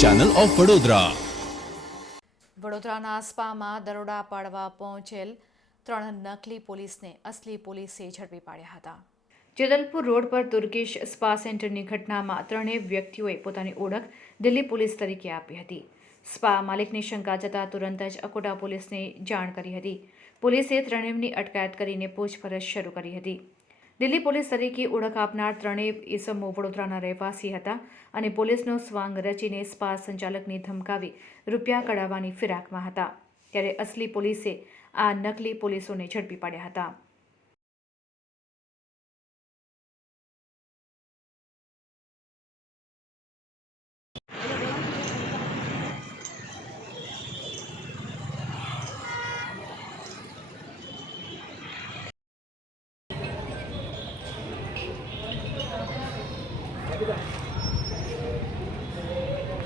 Channel of Vadodara વડોદરાના સ્પામાં દરોડા પાડવા પહોંચેલ ત્રણ નકલી પોલીસને અસલી પોલીસે ઝડપી પાડ્યા હતા. જેદલપુર રોડ પર તુર્કીશ સ્પા સેન્ટરની ઘટનામાં ત્રણેય વ્યક્તિઓએ પોતાની ઓળખ દિલ્હી પોલીસ તરીકે આપી હતી. સ્પા માલિકની શંકા જતાં તુરંત જ અકોટા પોલીસને જાણ કરી હતી. પોલીસે ત્રણેયની અટકાયત કરીને પૂછપરછ શરૂ કરી હતી. દિલ્હી પોલીસ તરીકે ઓળખ આપનાર ત્રણેય ઇસમો વડોદરાના રહેવાસી હતા અને પોલીસનો સ્વાંગ રચીને સ્પા સંચાલકને ધમકાવી રૂપિયા કઢાવવાની ફિરાકમાં હતા. ત્યારે અસલી પોલીસે આ નકલી પોલીસોને ઝડપી પાડ્યા હતા. Good night.